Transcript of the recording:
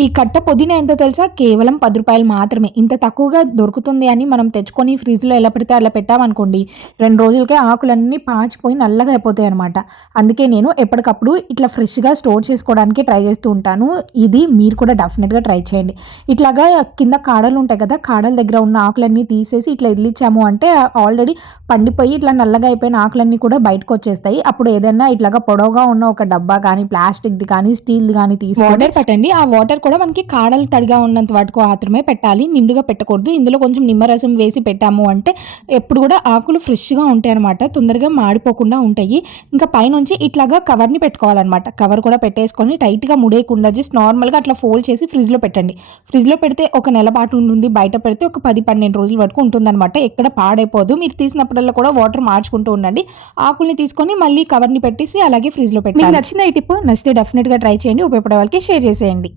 ఈ కట్ట పుదీనా ఎంతో తెలుసా? కేవలం రూ. 10 మాత్రమే. ఇంత తక్కువగా దొరుకుతుంది అని మనం తెచ్చుకొని ఫ్రిడ్జ్‌లో ఎలా పడితే అలా పెట్టామనుకోండి, 2 రోజులకే ఆకులన్నీ పాచిపోయి నల్లగా అయిపోతాయనమాట. అందుకే నేను ఎప్పటికప్పుడు ఇట్లా ఫ్రెష్‌గా స్టోర్ చేసుకోవడానికి ట్రై చేస్తూ ఉంటాను. ఇది మీరు కూడా డెఫినిట్‌గా ట్రై చేయండి. ఇట్లాగా కింద కాడలు ఉంటాయి కదా! కాడల దగ్గర ఉన్న ఆకులన్నీ తీసేసి ఇట్లా వదిలిచ్చాము అంటే ఆల్రెడీ పండిపోయి ఇట్లా నల్లగా అయిపోయిన ఆకులన్నీ కూడా బయటకొచ్చేస్తాయి. అప్పుడు ఏదైనా ఇట్లాగా పొడవుగా ఉన్న ఒక డబ్బా కానీ, ప్లాస్టిక్‌ది కానీ, స్టీల్‌ది కానీ తీసుకొని వాటర్ పెట్టండి. ఆ వాటర్ కూడా మనకి కాడలు తడిగా ఉన్నంత వరకు మాత్రమే పెట్టాలి. నిండుగా పెట్టకూడదు. ఇందులో కొంచెం నిమ్మరసం వేసి పెట్టాము అంటే ఎప్పుడు కూడా ఆకులు ఫ్రెష్‌గా ఉంటాయన్నమాట. తొందరగా మాడిపోకుండా ఉంటాయి. ఇంకా పైనుంచి ఇట్లాగా కవర్‌ని పెట్టుకోవాలన్నమాట. కవర్ కూడా పెట్టేసుకొని టైట్‌గా ముడేయకుండా జస్ట్ నార్మల్‌గా అట్లా ఫోల్డ్ చేసి ఫ్రిడ్జ్‌లో పెట్టండి. ఫ్రిడ్జ్‌లో పెడితే ఒక నెల పాటు ఉంటుంది. బయట పెడితే ఒక 10, 12 రోజుల వరకు ఉంటుందన్నమాట. ఎక్కడ పాడైపోదు. మీరు తీసినప్పుడల్లా కూడా వాటర్ మార్చుకుంటూ ఉండండి. ఆకుల్ని తీసుకొని మళ్ళీ కవర్‌ని పెట్టేసి అలాగే ఫ్రిడ్జ్‌లో పెట్టాలి. మీకు నచ్చిందా ఈ టిప్? నచ్చితే డెఫినిట్‌గా ట్రై చేయండి. ఉపయోగపడే వాళ్ళకి షేర్ చేసేయండి.